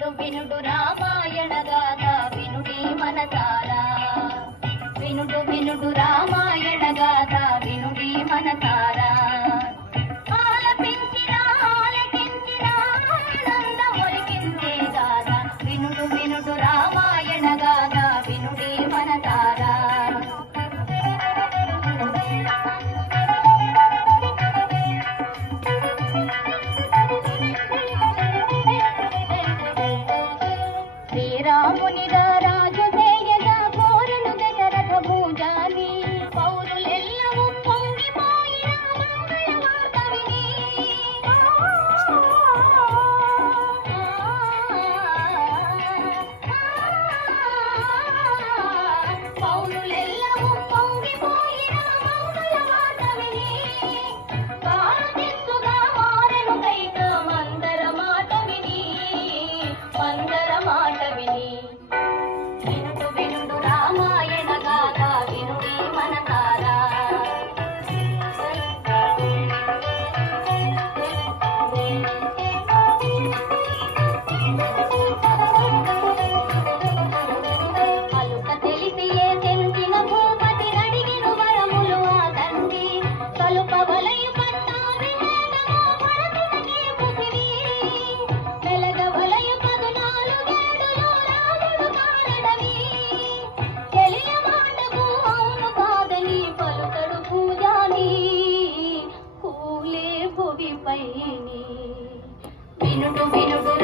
వినుడు వినుడు రామాయణ గాథ వినుడి మనసారా వినుడు వినుడు రామాయణ గాథ వినుడి మనసారా ఆలపించిన ఆలకించిన ఆనందమొలికించే గాథ వినుడు వినుడు రామాయణ గాథ వినుడి మనసారా శ్రీరాముని రాజు చేయగా కోరను దశరథ భూజాని పౌరులెల్లవూ పొంగిపోయిన మంగళవార్త విని పౌరులెల్లవూ పొంగిపోయిన మంగళవార్త విని బాధిస్తుగా మారెను కైక మందర మాట విని వినుడు వినుడు రామాయణ గాథ వినుడి మనసారా అలుక తెలిసి ఏ తెంచిన భూపతి నడిగిను వరములు ఆ తండ్రి కలుప వలయు పట్టావి వేదమో భరతునికి పుసిరి వెలగ వలయు 14 రాజుడు కారడవి తెలియ మాటకు అవును కాదని పలుకడు పూజాని కూలే భువిపైని వినుడు వినుడు